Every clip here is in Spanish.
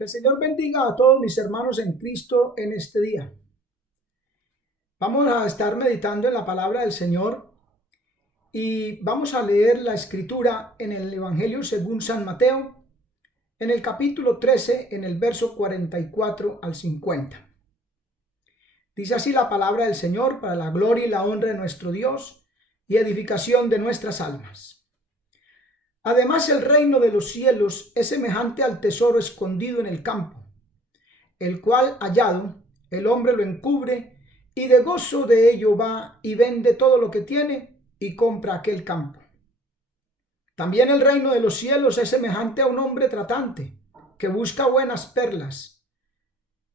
Que el Señor bendiga a todos mis hermanos en Cristo en este día. Vamos a estar meditando en la palabra del Señor y vamos a leer la escritura en el Evangelio según San Mateo, en el capítulo 13, en el verso 44 al 50. Dice así la palabra del Señor para la gloria y la honra de nuestro Dios y edificación de nuestras almas. Además, el reino de los cielos es semejante al tesoro escondido en el campo, el cual hallado el hombre lo encubre y de gozo de ello va y vende todo lo que tiene y compra aquel campo. También el reino de los cielos es semejante a un hombre tratante que busca buenas perlas,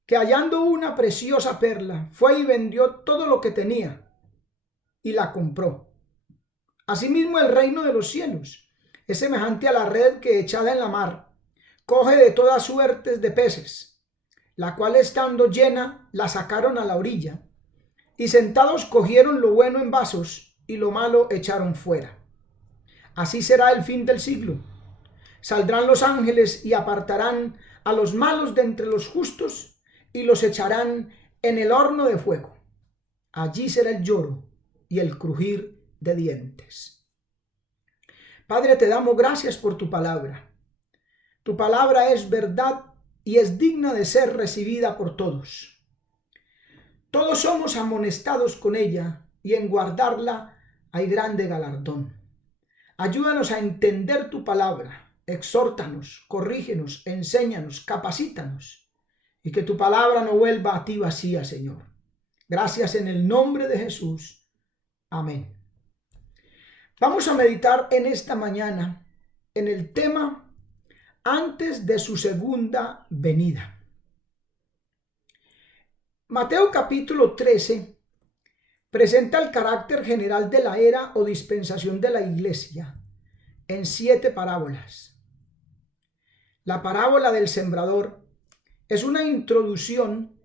que hallando una preciosa perla fue y vendió todo lo que tenía y la compró. Asimismo, el reino de los cielos es semejante a la red que, echada en la mar, coge de todas suertes de peces, la cual estando llena la sacaron a la orilla, y sentados cogieron lo bueno en vasos y lo malo echaron fuera. Así será el fin del siglo. Saldrán los ángeles y apartarán a los malos de entre los justos y los echarán en el horno de fuego. Allí será el lloro y el crujir de dientes. Padre, te damos gracias por tu palabra. Tu palabra es verdad y es digna de ser recibida por todos. Todos somos amonestados con ella y en guardarla hay grande galardón. Ayúdanos a entender tu palabra, exhórtanos, corrígenos, enséñanos, capacítanos y que tu palabra no vuelva a ti vacía, Señor. Gracias en el nombre de Jesús. Amén. Vamos a meditar en esta mañana en el tema antes de su segunda venida. Mateo capítulo 13 presenta el carácter general de la era o dispensación de la iglesia en 7 parábolas. La parábola del sembrador es una introducción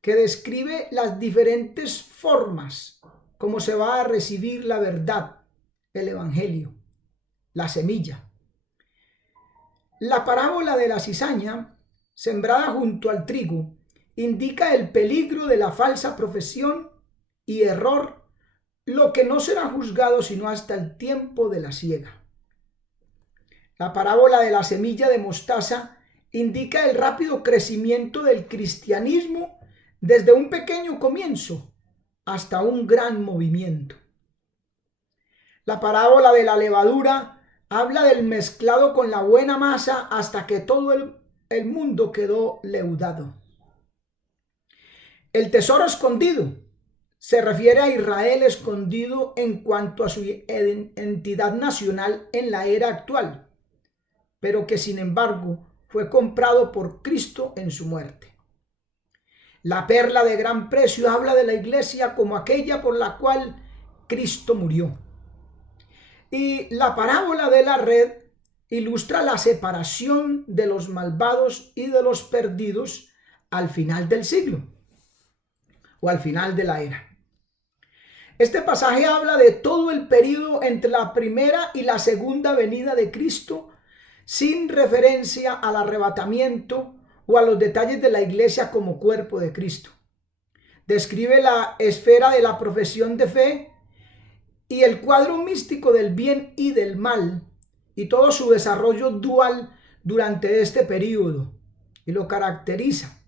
que describe las diferentes formas como se va a recibir la verdad, el evangelio, la semilla. La parábola de la cizaña, sembrada junto al trigo, indica el peligro de la falsa profesión y error, lo que no será juzgado sino hasta el tiempo de la siega. La parábola de la semilla de mostaza indica el rápido crecimiento del cristianismo desde un pequeño comienzo hasta un gran movimiento. La parábola de la levadura habla del mezclado con la buena masa hasta que todo el mundo quedó leudado. El tesoro escondido se refiere a Israel escondido en cuanto a su entidad nacional en la era actual, pero que sin embargo fue comprado por Cristo en su muerte. La perla de gran precio habla de la iglesia como aquella por la cual Cristo murió. Y la parábola de la red ilustra la separación de los malvados y de los perdidos al final del siglo o al final de la era. Este pasaje habla de todo el periodo entre la primera y la segunda venida de Cristo, sin referencia al arrebatamiento o a los detalles de la iglesia como cuerpo de Cristo. Describe la esfera de la profesión de fe y el cuadro místico del bien y del mal y todo su desarrollo dual durante este periodo, y lo caracteriza,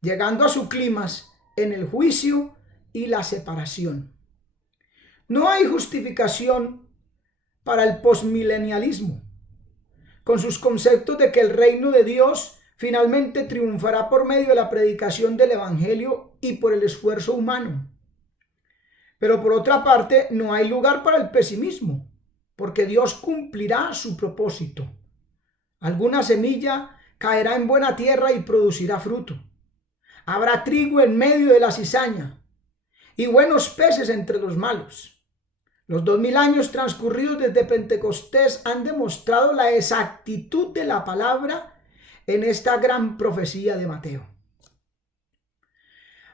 llegando a su clímax en el juicio y la separación. No hay justificación para el posmilenialismo, con sus conceptos de que el reino de Dios finalmente triunfará por medio de la predicación del evangelio y por el esfuerzo humano. Pero por otra parte, no hay lugar para el pesimismo, porque Dios cumplirá su propósito. Alguna semilla caerá en buena tierra y producirá fruto. Habrá trigo en medio de la cizaña y buenos peces entre los malos. Los 2000 años transcurridos desde Pentecostés han demostrado la exactitud de la palabra en esta gran profecía de Mateo.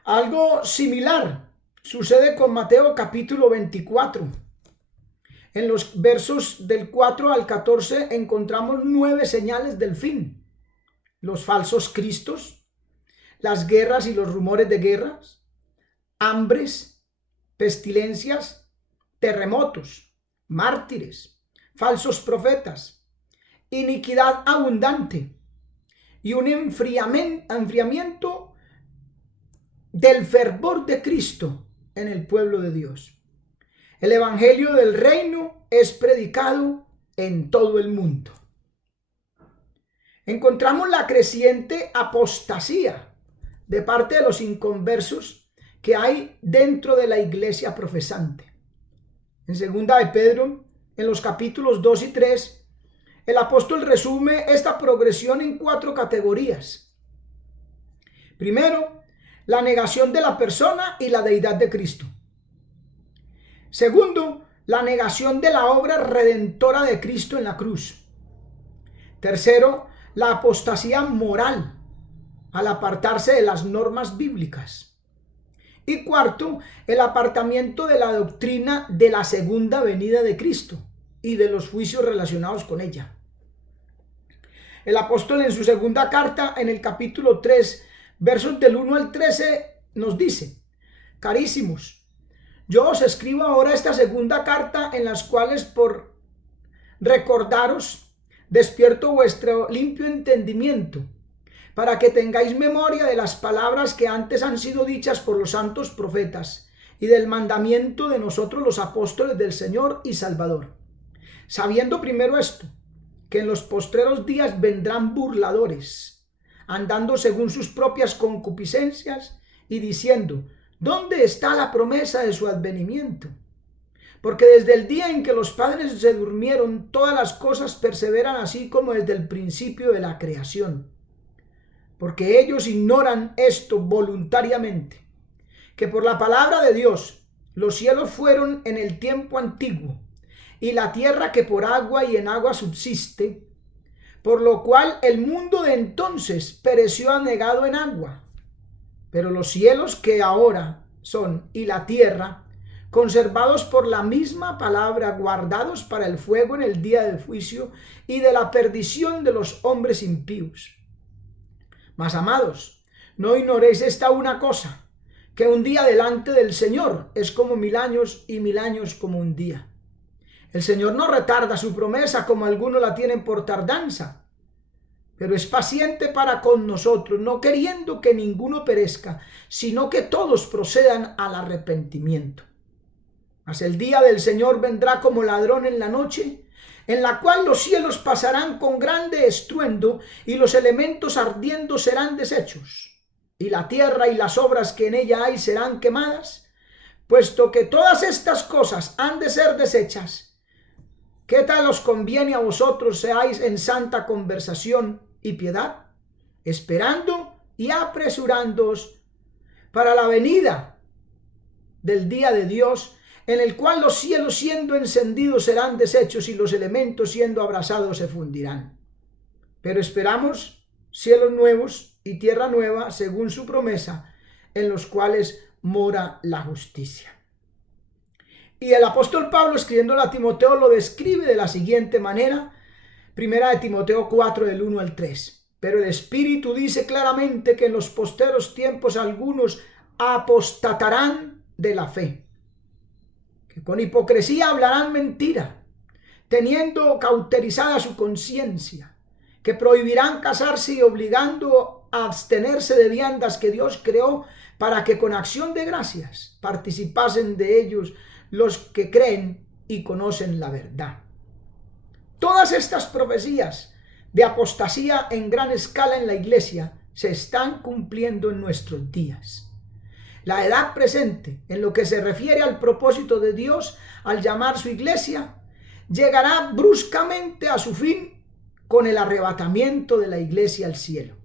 Algo similar sucede con Mateo capítulo 24. En los versos del 4 al 14 encontramos 9 señales del fin. los falsos cristos, las guerras y los rumores de guerras, hambres, pestilencias, terremotos, mártires, falsos profetas, iniquidad abundante y un enfriamiento del fervor de Cristo en el pueblo de Dios. El evangelio del reino es predicado en todo el mundo. Encontramos la creciente apostasía de parte de los inconversos que hay dentro de la iglesia profesante. En segunda de Pedro, en los capítulos 2 y 3, el apóstol resume esta progresión en 4 categorías. Primero, la negación de la persona y la deidad de Cristo. Segundo, la negación de la obra redentora de Cristo en la cruz. Tercero, la apostasía moral al apartarse de las normas bíblicas. Y cuarto, el apartamiento de la doctrina de la segunda venida de Cristo y de los juicios relacionados con ella. El apóstol en su segunda carta, en el capítulo 3, versos del 1 al 13, nos dice: carísimos, yo os escribo ahora esta segunda carta, en las cuales por recordaros despierto vuestro limpio entendimiento, para que tengáis memoria de las palabras que antes han sido dichas por los santos profetas y del mandamiento de nosotros los apóstoles del Señor y Salvador, sabiendo primero esto, que en los postreros días vendrán burladores, andando según sus propias concupiscencias y diciendo: ¿dónde está la promesa de su advenimiento? Porque desde el día en que los padres se durmieron, todas las cosas perseveran así como desde el principio de la creación. Porque ellos ignoran esto voluntariamente, que por la palabra de Dios los cielos fueron en el tiempo antiguo, y la tierra que por agua y en agua subsiste, por lo cual el mundo de entonces pereció anegado en agua. Pero los cielos que ahora son y la tierra, conservados por la misma palabra, guardados para el fuego en el día del juicio y de la perdición de los hombres impíos. Mas, amados, no ignoréis esta una cosa, que un día delante del Señor es como 1000 años y 1000 años como un día. El Señor no retarda su promesa como algunos la tienen por tardanza, pero es paciente para con nosotros, no queriendo que ninguno perezca, sino que todos procedan al arrepentimiento. Mas el día del Señor vendrá como ladrón en la noche, en la cual los cielos pasarán con grande estruendo, y los elementos ardiendo serán deshechos, y la tierra y las obras que en ella hay serán quemadas. Puesto que todas estas cosas han de ser deshechas, ¿qué tal os conviene a vosotros seáis en santa conversación y piedad, esperando y apresurándoos para la venida del día de Dios, en el cual los cielos siendo encendidos serán deshechos y los elementos siendo abrasados se fundirán? Pero esperamos cielos nuevos y tierra nueva, según su promesa, en los cuales mora la justicia. Y el apóstol Pablo, escribiéndole a Timoteo, lo describe de la siguiente manera: primera de Timoteo 4, del 1 al 3. Pero el Espíritu dice claramente que en los posteros tiempos algunos apostatarán de la fe, que con hipocresía hablarán mentira, teniendo cauterizada su conciencia, que prohibirán casarse y obligando a abstenerse de viandas que Dios creó, para que con acción de gracias participasen de ellos los que creen y conocen la verdad. Todas estas profecías de apostasía en gran escala en la iglesia se están cumpliendo en nuestros días. La edad presente, en lo que se refiere al propósito de Dios al llamar su iglesia, llegará bruscamente a su fin con el arrebatamiento de la iglesia al cielo.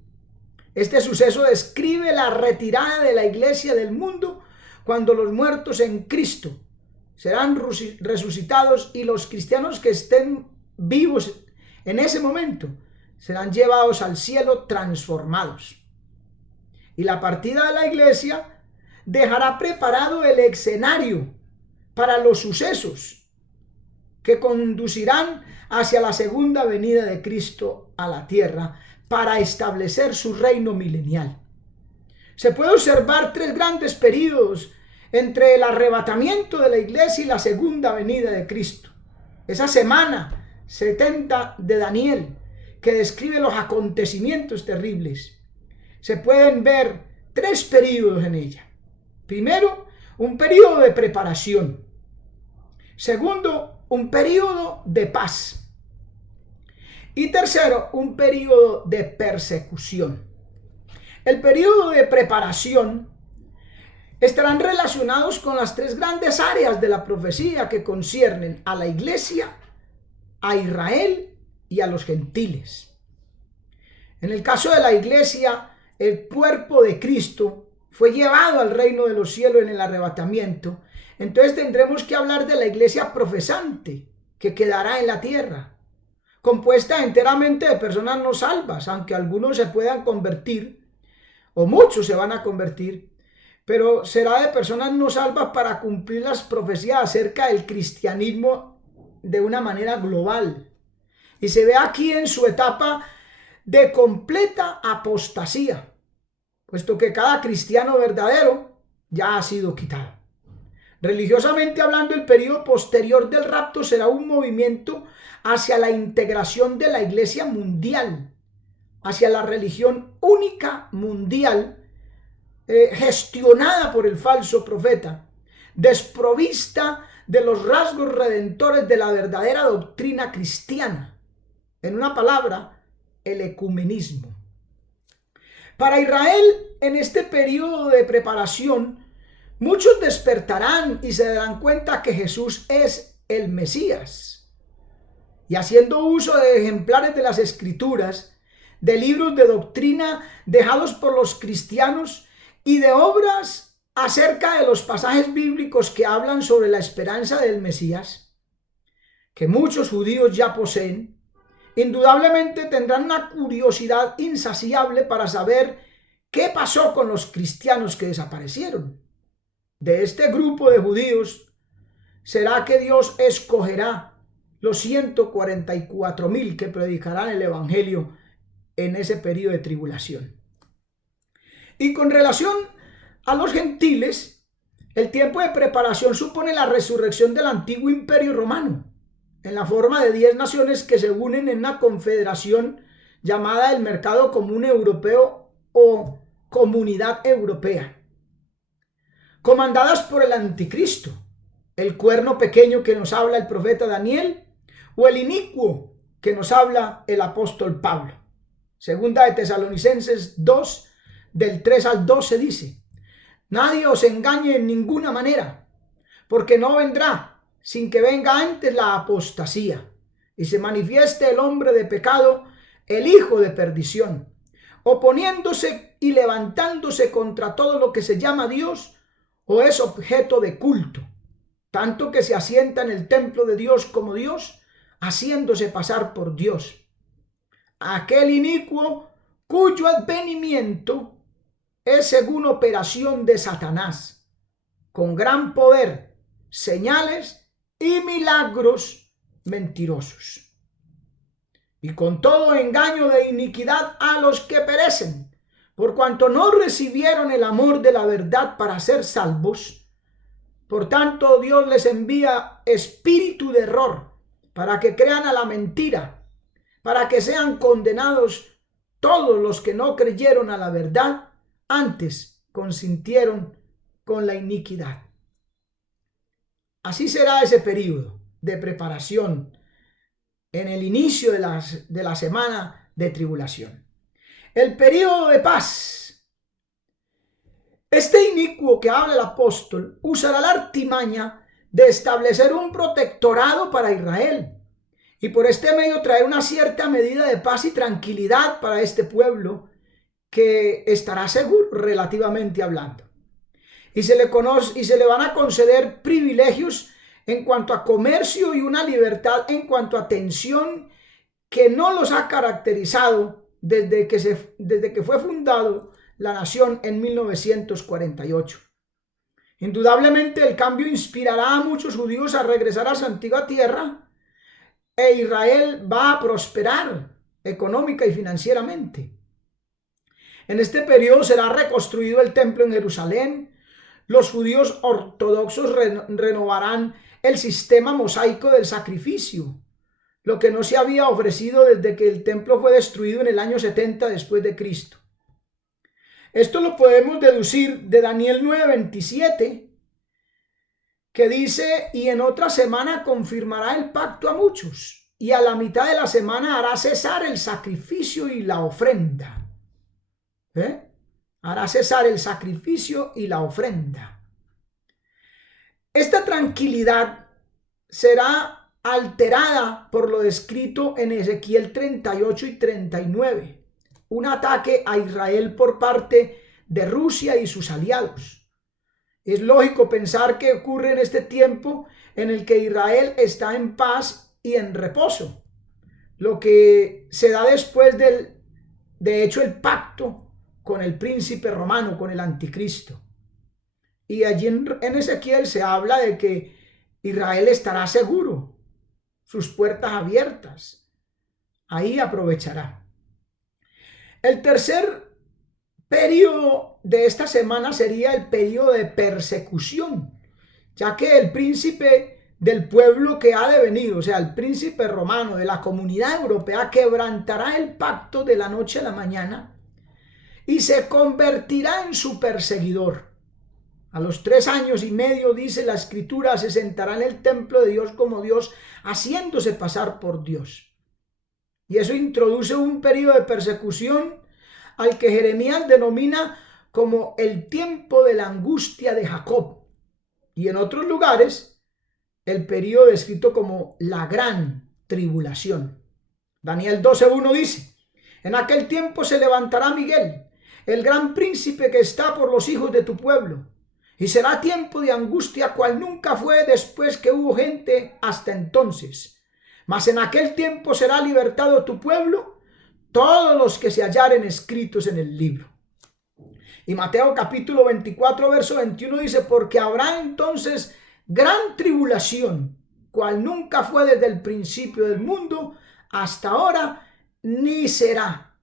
Este suceso describe la retirada de la iglesia del mundo, cuando los muertos en Cristo serán resucitados y los cristianos que estén vivos en ese momento serán llevados al cielo transformados. Y la partida de la iglesia dejará preparado el escenario para los sucesos que conducirán hacia la segunda venida de Cristo a la tierra, para establecer su reino milenial. Se puede observar tres grandes periodos entre el arrebatamiento de la iglesia y la segunda venida de Cristo. Esa semana 70 de Daniel, que describe los acontecimientos terribles. Se pueden ver tres periodos en ella. Primero, un periodo de preparación. Segundo, un periodo de paz. Y tercero, un periodo de persecución. El periodo de preparación estarán relacionados con las tres grandes áreas de la profecía que conciernen a la iglesia, a Israel y a los gentiles. En el caso de la iglesia, el cuerpo de Cristo fue llevado al reino de los cielos en el arrebatamiento. Entonces tendremos que hablar de la iglesia profesante que quedará en la tierra, compuesta enteramente de personas no salvas, aunque algunos se puedan convertir, o muchos se van a convertir, pero será de personas no salvas para cumplir las profecías acerca del cristianismo de una manera global. Y se ve aquí en su etapa de completa apostasía, puesto que cada cristiano verdadero ya ha sido quitado. Religiosamente hablando, el periodo posterior del rapto será un movimiento hacia la integración de la iglesia mundial, hacia la religión única mundial, gestionada por el falso profeta, desprovista de los rasgos redentores de la verdadera doctrina cristiana. En una palabra, el ecumenismo. Para Israel, en este periodo de preparación, muchos despertarán y se darán cuenta que Jesús es el Mesías. Y haciendo uso de ejemplares de las Escrituras, de libros de doctrina dejados por los cristianos y de obras acerca de los pasajes bíblicos que hablan sobre la esperanza del Mesías, que muchos judíos ya poseen, indudablemente tendrán una curiosidad insaciable para saber qué pasó con los cristianos que desaparecieron. De este grupo de judíos, ¿será que Dios escogerá los 144,000 que predicarán el evangelio en ese periodo de tribulación? Y con relación a los gentiles, el tiempo de preparación supone la resurrección del antiguo imperio romano, en la forma de 10 naciones que se unen en una confederación llamada el Mercado Común Europeo o Comunidad Europea, comandadas por el anticristo, el cuerno pequeño que nos habla el profeta Daniel, o el inicuo que nos habla el apóstol Pablo. Segunda de Tesalonicenses 2, del 3 al 12 dice: nadie os engañe en ninguna manera, porque no vendrá sin que venga antes la apostasía y se manifieste el hombre de pecado, el hijo de perdición, oponiéndose y levantándose contra todo lo que se llama Dios o es objeto de culto, tanto que se asienta en el templo de Dios como Dios, haciéndose pasar por Dios. Aquel inicuo cuyo advenimiento es según operación de Satanás, con gran poder, señales y milagros mentirosos, y con todo engaño de iniquidad a los que perecen, por cuanto no recibieron el amor de la verdad para ser salvos. Por tanto, Dios les envía espíritu de error para que crean a la mentira, para que sean condenados todos los que no creyeron a la verdad, antes consintieron con la iniquidad. Así será ese periodo de preparación en el inicio de la semana de tribulación. El periodo de paz. Este inicuo que habla el apóstol usará la artimaña de establecer un protectorado para Israel y por este medio traer una cierta medida de paz y tranquilidad para este pueblo que estará seguro relativamente hablando. Y se le van a conceder privilegios en cuanto a comercio y una libertad en cuanto a tensión que no los ha caracterizado desde que fue fundado la nación en 1948. Indudablemente el cambio inspirará a muchos judíos a regresar a su antigua tierra e Israel va a prosperar económica y financieramente. En este periodo será reconstruido el templo en Jerusalén. Los judíos ortodoxos renovarán el sistema mosaico del sacrificio, lo que no se había ofrecido desde que el templo fue destruido en el año 70 después de Cristo. Esto lo podemos deducir de Daniel 9:27, que dice: y en otra semana confirmará el pacto a muchos, y a la mitad de la semana hará cesar el sacrificio y la ofrenda. Hará cesar el sacrificio y la ofrenda. Esta tranquilidad será alterada por lo descrito en Ezequiel 38 y 39, un ataque a Israel por parte de Rusia y sus aliados. Es lógico pensar que ocurre en este tiempo en el que Israel está en paz y en reposo, lo que se da después de hecho, el pacto con el príncipe romano, con el anticristo. Y allí en Ezequiel se habla de que Israel estará seguro, sus puertas abiertas. Ahí aprovechará. El tercer periodo de esta semana sería el periodo de persecución, ya que el príncipe del pueblo que ha de venir, o sea, el príncipe romano de la comunidad europea, quebrantará el pacto de la noche a la mañana y se convertirá en su perseguidor. A los 3 años y medio, dice la escritura, se sentará en el templo de Dios como Dios, haciéndose pasar por Dios. Y eso introduce un periodo de persecución al que Jeremías denomina como el tiempo de la angustia de Jacob. Y en otros lugares, el periodo descrito como la gran tribulación. Daniel 12:1 dice: en aquel tiempo se levantará Miguel, el gran príncipe que está por los hijos de tu pueblo, y será tiempo de angustia cual nunca fue después que hubo gente hasta entonces. Mas en aquel tiempo será libertado tu pueblo, todos los que se hallaren escritos en el libro. Y Mateo capítulo 24 verso 21 dice: porque habrá entonces gran tribulación, cual nunca fue desde el principio del mundo hasta ahora, ni será.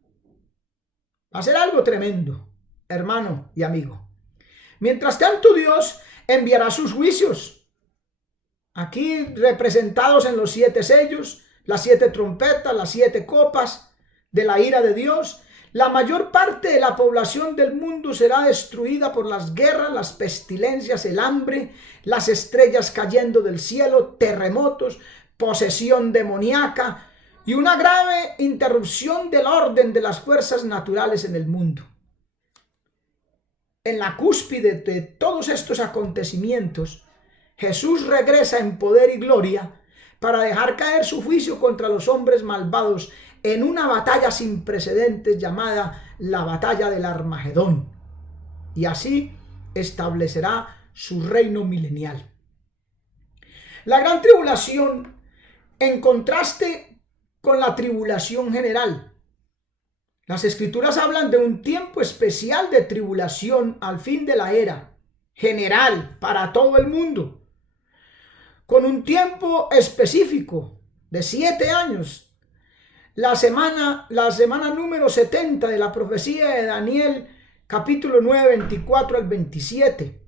Va a ser algo tremendo, hermano y amigo. Mientras tanto, Dios enviará sus juicios, aquí representados en los 7 sellos, las 7 trompetas, las 7 copas de la ira de Dios. La mayor parte de la población del mundo será destruida por las guerras, las pestilencias, el hambre, las estrellas cayendo del cielo, terremotos, posesión demoníaca y una grave interrupción del orden de las fuerzas naturales en el mundo. En la cúspide de todos estos acontecimientos, Jesús regresa en poder y gloria para dejar caer su juicio contra los hombres malvados en una batalla sin precedentes llamada la batalla del Armagedón. Y así establecerá su reino milenial. La gran tribulación, en contraste con la tribulación general. Las escrituras hablan de un tiempo especial de tribulación al fin de la era, general para todo el mundo, con un tiempo específico de 7 años. La semana número 70 de la profecía de Daniel, capítulo 9, 24 al 27.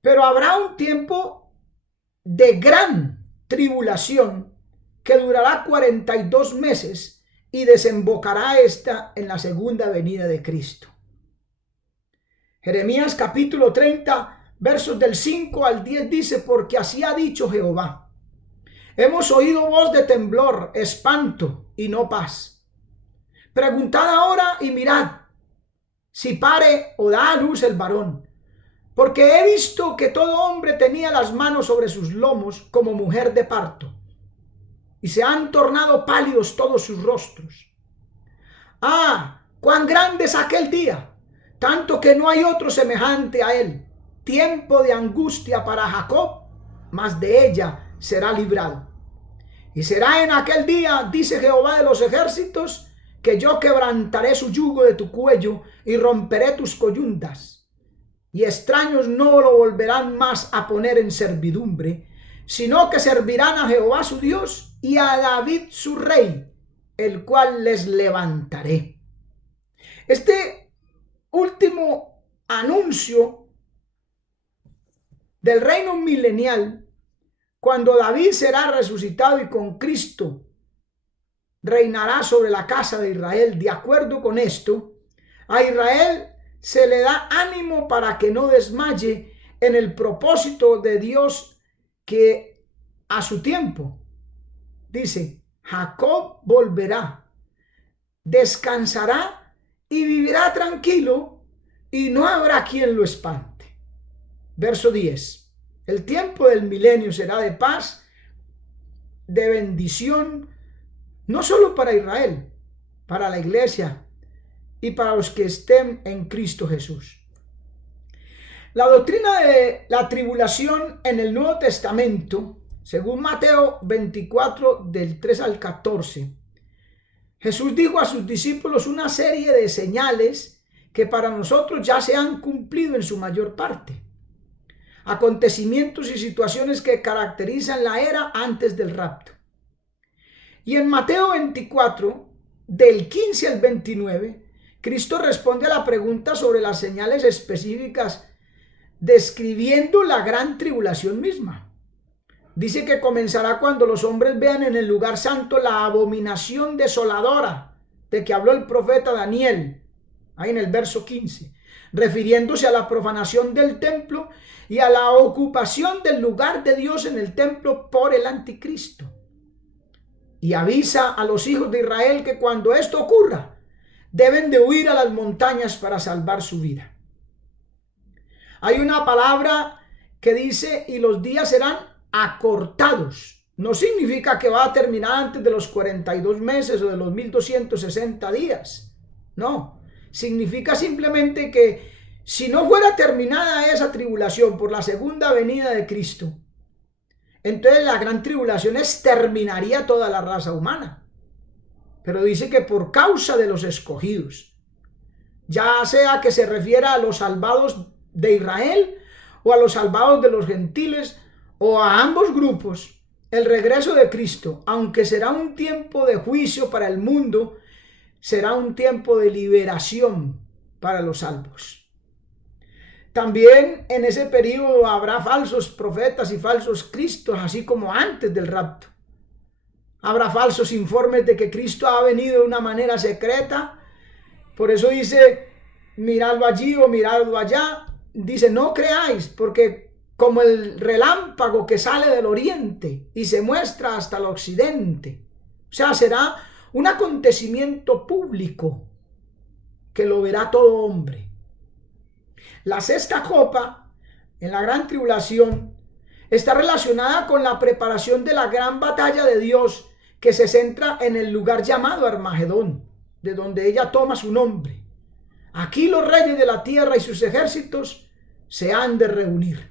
Pero habrá un tiempo de gran tribulación que durará 42 meses y desembocará esta en la segunda venida de Cristo. Jeremías capítulo 30, versos del 5 al 10 dice: porque así ha dicho Jehová: hemos oído voz de temblor, espanto y no paz. Preguntad ahora y mirad si pare o da a luz el varón, porque he visto que todo hombre tenía las manos sobre sus lomos como mujer de parto, y se han tornado pálidos todos sus rostros. ¡Ah! ¡Cuán grande es aquel día! Tanto que no hay otro semejante a él. Tiempo de angustia para Jacob, mas de ella será librado. Y será en aquel día, dice Jehová de los ejércitos, que yo quebrantaré su yugo de tu cuello y romperé tus coyundas. Y extraños no lo volverán más a poner en servidumbre, sino que servirán a Jehová su Dios y a David su rey, el cual les levantaré. Este último anuncio del reino milenial, cuando David será resucitado y con Cristo reinará sobre la casa de Israel, de acuerdo con esto, a Israel se le da ánimo para que no desmaye en el propósito de Dios, que a su tiempo, dice, Jacob volverá, descansará y vivirá tranquilo, y no habrá quien lo espante. Verso 10. El tiempo del milenio será de paz, de bendición, no solo para Israel, para la iglesia y para los que estén en Cristo Jesús. La doctrina de la tribulación en el Nuevo Testamento, según Mateo 24, del 3 al 14, Jesús dijo a sus discípulos una serie de señales que para nosotros ya se han cumplido en su mayor parte. Acontecimientos y situaciones que caracterizan la era antes del rapto. Y en Mateo 24, del 15 al 29, Cristo responde a la pregunta sobre las señales específicas, describiendo la gran tribulación misma. Dice que comenzará cuando los hombres vean en el lugar santo la abominación desoladora de que habló el profeta Daniel, ahí en el verso 15, refiriéndose a la profanación del templo y a la ocupación del lugar de Dios en el templo por el anticristo. Y avisa a los hijos de Israel que cuando esto ocurra, deben de huir a las montañas para salvar su vida. Hay una palabra que dice, y los días serán acortados. No significa que va a terminar antes de los 42 meses o de los 1260 días. No, significa simplemente que si no fuera terminada esa tribulación por la segunda venida de Cristo, entonces la gran tribulación exterminaría toda la raza humana. Pero dice que por causa de los escogidos, ya sea que se refiera a los salvados de Israel o a los salvados de los gentiles o a ambos grupos, el regreso de Cristo, aunque será un tiempo de juicio para el mundo, será un tiempo de liberación para los salvos. También en ese periodo habrá falsos profetas y falsos cristos, así como antes del rapto. Habrá falsos informes de que Cristo ha venido de una manera secreta. Por eso dice, miradlo allí o miradlo allá. Dice, no creáis, porque como el relámpago que sale del oriente y se muestra hasta el occidente. O sea, será un acontecimiento público que lo verá todo hombre. La sexta copa en la gran tribulación está relacionada con la preparación de la gran batalla de Dios, que se centra en el lugar llamado Armagedón, de donde ella toma su nombre. Aquí los reyes de la tierra y sus ejércitos se han de reunir.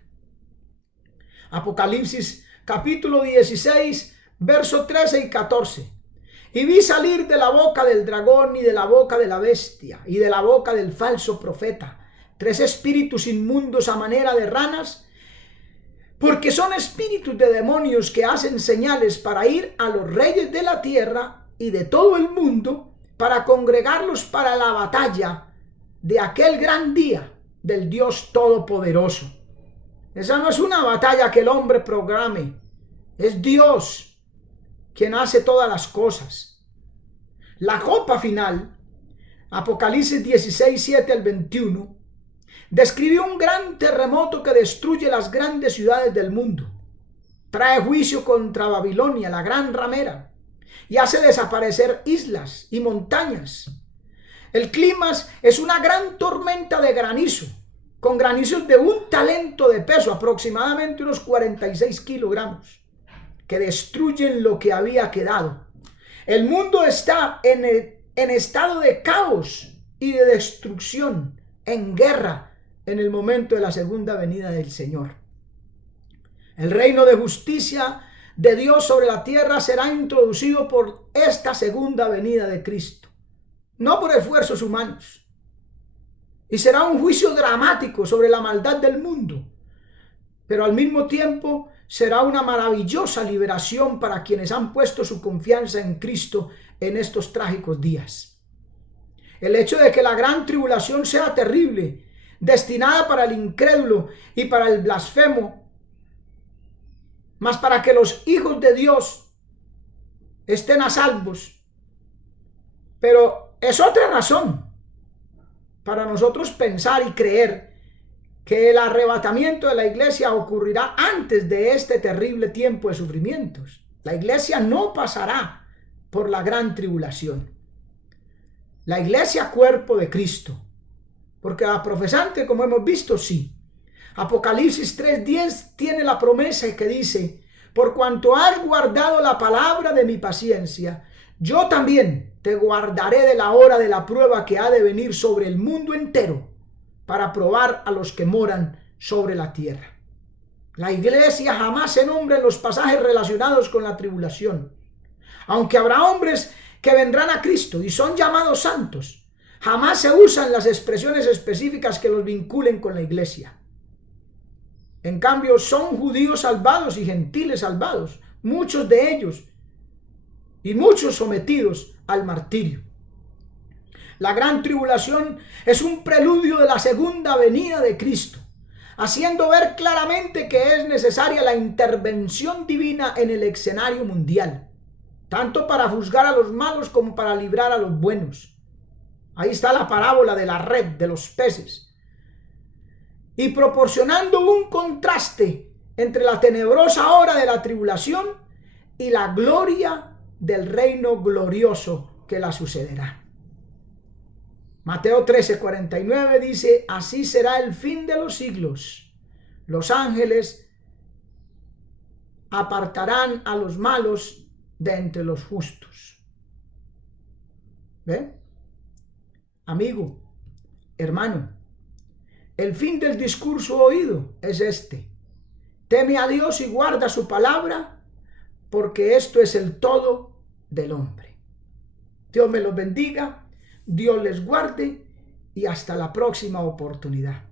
Apocalipsis capítulo 16, verso 13 y 14. Y vi salir de la boca del dragón y de la boca de la bestia y de la boca del falso profeta 3 espíritus inmundos a manera de ranas, porque son espíritus de demonios que hacen señales para ir a los reyes de la tierra y de todo el mundo, para congregarlos para la batalla de aquel gran día del Dios Todopoderoso. Esa no es una batalla que el hombre programe, es Dios quien hace todas las cosas. La copa final, Apocalipsis 16, 7 al 21, describe un gran terremoto que destruye las grandes ciudades del mundo. Trae juicio contra Babilonia, la gran ramera, y hace desaparecer islas y montañas. El clima es una gran tormenta de granizo, con granizos de un talento de peso, aproximadamente unos 46 kilogramos, que destruyen lo que había quedado. El mundo está en estado de caos y de destrucción, en guerra, en el momento de la segunda venida del Señor. El reino de justicia de Dios sobre la tierra será introducido por esta segunda venida de Cristo, no por esfuerzos humanos. Y será un juicio dramático sobre la maldad del mundo, pero al mismo tiempo será una maravillosa liberación para quienes han puesto su confianza en Cristo en estos trágicos días. El hecho de que la gran tribulación sea terrible, destinada para el incrédulo y para el blasfemo, mas para que los hijos de Dios estén a salvos. Pero es otra razón para nosotros pensar y creer que el arrebatamiento de la iglesia ocurrirá antes de este terrible tiempo de sufrimientos. La iglesia no pasará por la gran tribulación. La iglesia, cuerpo de Cristo. Porque la profesante, como hemos visto, sí. Apocalipsis 3:10 tiene la promesa que dice: por cuanto has guardado la palabra de mi paciencia, yo también te guardaré de la hora de la prueba que ha de venir sobre el mundo entero, para probar a los que moran sobre la tierra. La iglesia jamás se nombra en los pasajes relacionados con la tribulación. Aunque habrá hombres que vendrán a Cristo y son llamados santos, jamás se usan las expresiones específicas que los vinculen con la iglesia. En cambio, son judíos salvados y gentiles salvados, muchos de ellos, y muchos sometidos al martirio. La gran tribulación es un preludio de la segunda venida de Cristo, haciendo ver claramente que es necesaria la intervención divina en el escenario mundial, tanto para juzgar a los malos como para librar a los buenos. Ahí está la parábola de la red de los peces, y proporcionando un contraste entre la tenebrosa hora de la tribulación y la gloria del reino glorioso que la sucederá. Mateo 13:49 dice: así será el fin de los siglos. Los ángeles apartarán a los malos de entre los justos. ¿Ve? Amigo, hermano, el fin del discurso oído es este: teme a Dios y guarda su palabra, porque esto es el todo del hombre. Dios me los bendiga, Dios les guarde y hasta la próxima oportunidad.